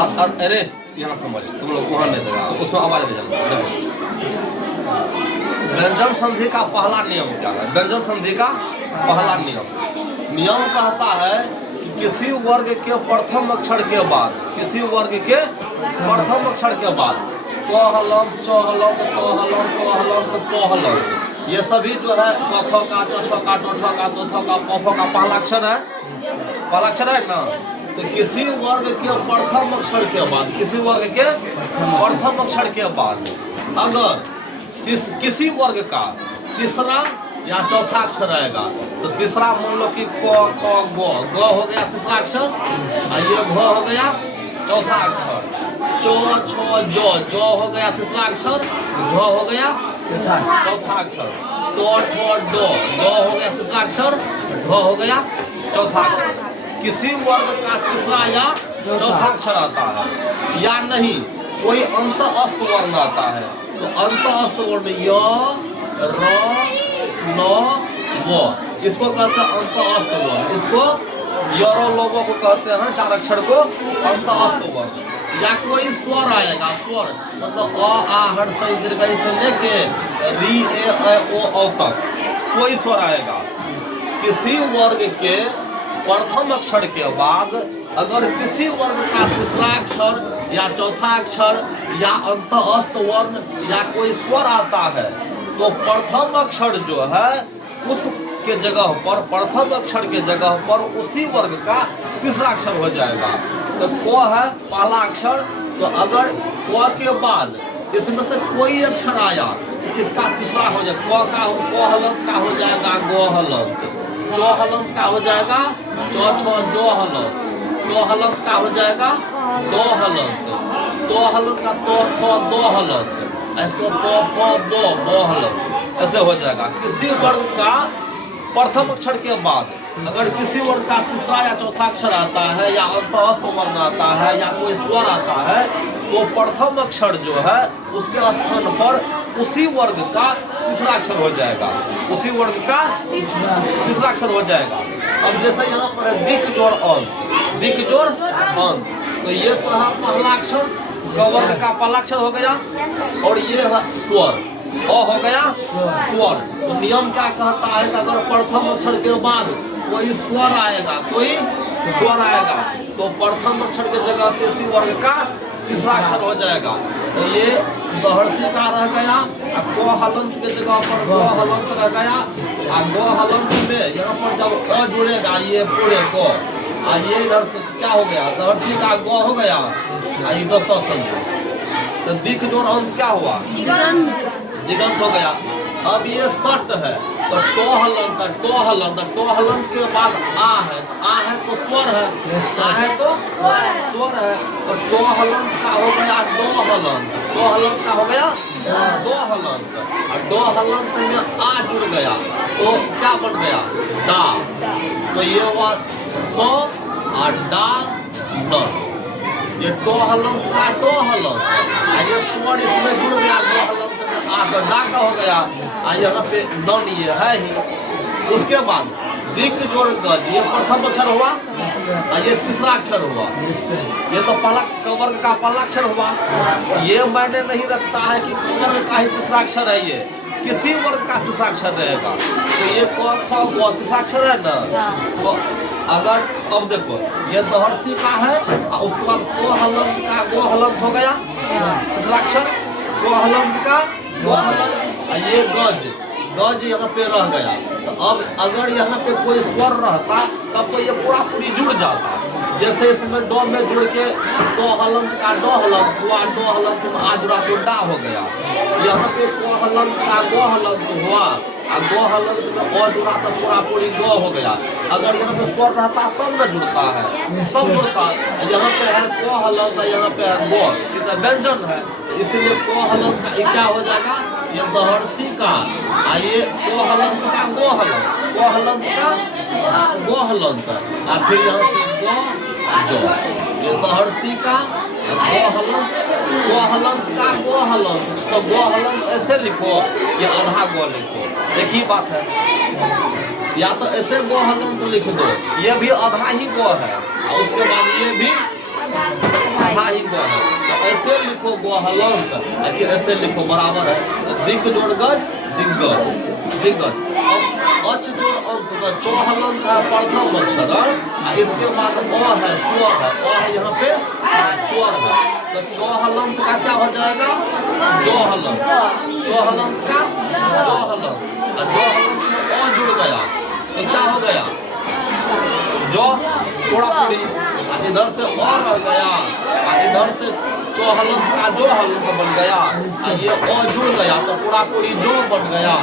अरे यहाँ समझ, तुम लोग वहाँ नहीं देगा, उसमें आवाज दे जाना। व्यंजन संधि का पहला नियम क्या है? व्यंजन संधि का पहला नियम कहता है कि किसी वर्ग के प्रथम अक्षर के बाद, किसी वर्ग के प्रथम अक्षर के बाद क हलंत, च हलंत, त हलंत, क हलंत, क हलंत, ये सभी जो है क ख का, च छ का, ट ठ का, त थ का, प फ का पहला अक्षर है, पहला अक्षर है ना। तो किसी वर्ग के प्रथम अक्षर के बाद, किसी वर्ग के प्रथम अक्षर के बाद अगर किसी वर्ग का तीसरा या चौथा अक्षर आएगा, तो तीसरा मान लो कि क क ग हो गया तीसरा अक्षर, और ये घ हो गया चौथा अक्षर, चो छ जो हो गया तीसरा अक्षर, झ हो गया चौथा अक्षर, तो डो हो गया तीसरा अक्षर, घ हो गया चौथा अक्षर। किसी वर्ग का तीसरा या चौथा अक्षर आता है या नहीं, कोई अंत अस्त वर्ण आता है, तो अंत अस्त वर्ण य र न व, इसको कहते हैं अंत अस्त वर्ण। इसको य र ल व को कहते हैं, चार अक्षर को अंत अस्त वर्ण। या कोई स्वर आएगा, स्वर मतलब अ आ हर से दीर्घ से लेके री ए ओ औ तक कोई स्वर आएगा। किसी वर्ग के प्रथम अक्षर के बाद अगर किसी वर्ग का तीसरा अक्षर या चौथा अक्षर या अंत अस्त वर्ण या कोई स्वर आता है, तो प्रथम अक्षर जो है उसके जगह पर, प्रथम अक्षर के जगह पर उसी वर्ग का तीसरा अक्षर हो जाएगा। तो क है पहला अक्षर, तो अगर क के बाद इसमें से कोई अक्षर आया तो इसका तीसरा हो जाएगा। क हलंत का हो जाएगा ग हलंत, चो हलंत का हो जाएगा चो छ जो हलंत, तो हलंत का हो जाएगा दो हलंत, तो हलंत का तो थ दो हलंत, इसको प फ बो हलंत, ऐसे हो जाएगा। किसी वर्ग का प्रथम अक्षर के बाद अगर किसी वर्ग का तीसरा या चौथा अक्षर आता है या अंतःस्थ वर्ण आता है या कोई स्वर आता है, तो प्रथम अक्षर जो है उसके स्थान पर उसी वर्ग का तीसरा अक्षर हो जाएगा, उसी वर्ग का तीसरा अक्षर हो जाएगा। अब जैसे यहाँ पर है दिक जोड़ अंत, दिक जोड़ अंत, तो ये तो है पहला अक्षर, वर्ग का पहला अक्षर हो गया, और ये है स्वर, अ हो गया स्वर। तो नियम क्या कहता है कि अगर प्रथम अक्षर के बाद कोई स्वर आएगा, कोई स्वर आएगा, तो प्रथम अक्षर के जगह पे इसी वर्ग का तीसरा अक्षर हो जाएगा। तो ये दहर्सी का रह गया, क हलंत के जगह पर ग हलंत रह गया, और ग हलंत में यहाँ पर जब अ जुड़ेगा ये पूरे को, ये इधर तो क्या हो गया, दहर्सी का ग हो गया, ये दो समझो, तो दिक जोड़ अंत क्या हुआ, दिगंत हो गया। अब ये सट है, तो टो हलंत, टो हलंत, टो हलंत के बाद आ है तो स्वर है, आ है तो स्वर है, तो टो हलंत का हो गया दो हलंत, दो हलंत का हो गया दो हलंत, और दो हलंत में आ जुड़ गया तो क्या बन गया, दा, तो ये हुआ सो और डा न, ये टो हलंत का टो हलंत, ये स्वर इसमें जुड़ गया दो हलंत, तो डा का हो गया, यहाँ पे नॉन ये है ही। उसके बाद दिक जोड़ गज, ये प्रथम अक्षर हुआ, ये तीसरा अक्षर हुआ, ये तो पहला वर्ग का पहला अक्षर हुआ। ये मायने नहीं रखता है कि वर्ग का ही तीसरा अक्षर है, ये किसी वर्ग का तीसरा अक्षर रहेगा। तो ये क ख ग तीसरा अक्षर है ना, तो अगर अब देखो ये दहर्सी का है, और उसके बाद को हलंत का गो हलंत हो गया तीसरा अक्षर, को हलंत का गो हलंत, ये गज, गज यहाँ पे रह गया। तो अब अगर यहाँ पे कोई स्वर रहता तब तो ये पूरा पूरी जुड़ जाता, जैसे इसमें डो में जुड़ के दो हलंत का दो हलंत हुआ, दो हलंत में आ जुड़ा तो डा हो गया, यहाँ पे को हलंत का गो हलंत हुआ, और गो हलंत में अ जुड़ा तो पूरा पूरी गो हो गया। अगर यहाँ पे स्वर रहता तब न जुड़ता है, तब जुड़ता, यहाँ पे है को हलंत, यहाँ पे है गो, ये तो व्यंजन है, इसीलिए को हलंत का क्या हो जाएगा, ये दहर्सी का, ये को हलंत का गो हलंत, को हलंत का गो हलंत, और फिर यहाँ से गो जो, ये दहर्सी का गो हलंत, गो हलंत का गो हलंत, तो गो हलंत ऐसे लिखो, ये आधा गो लिखो, एक ही बात है, या तो ऐसे गो हलंत लिख दो, ये भी आधा ही गो है, और उसके बाद ये भी आधा ही लिखो ग्वाहलंत, कि ऐसे लिखो बराबर है। दिग जोड़ गज दिग्गज, दिग्गज। अब अच जोड़ अंत का चौहलंत है प्रथम अक्षर, इसके बाद अ है स्वर है, अ है यहाँ पे स्वर है, तो चौहलंत का क्या हो जाएगा? जोहलंत, चौहलंत का जोहलंत, जोहलंत में अ जुड़ गया तो क्या हो गया? जो पूरा पूरी, इधर से और रह गया, इधर से चौहलंत का जो हलंत बन गया, ये अ जुड़ गया तो पूरा पूरी जो बन गया,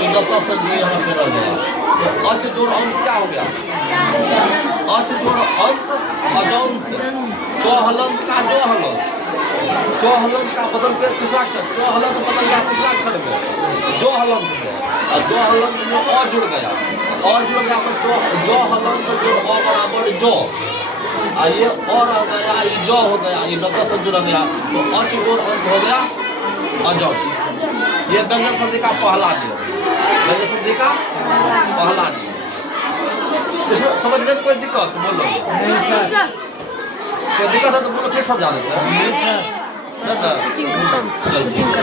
ये गता से यहाँ पे रह गया। तो अच जोड़ अंत क्या हो गया? अच जोड़ अंत अजंत, चौहलंत का जो हलंत, चौहलंत का बदल के तीसरा अक्षर, चौहलंत बदल गया तीसरा अक्षर में जो हलंत में, और जो हलंत में अ जुड़ गया, अ जुड़ गया तो जो हलंत जोड़ अ बराबर जो, ये और आ गया, ये जो हो गया, ये नब्बे से जुड़ गया तो अच जोड़ अंत हो गया अजंत। ये व्यंजन संधि का पहला नियम, व्यंजन संधि का पहला नियम। इसमें समझने में कोई दिक्कत बोलो? नहीं सर। कोई दिक्कत है तो बोलो, फिर समझा देते हैं। नहीं सर। चल ठीक है।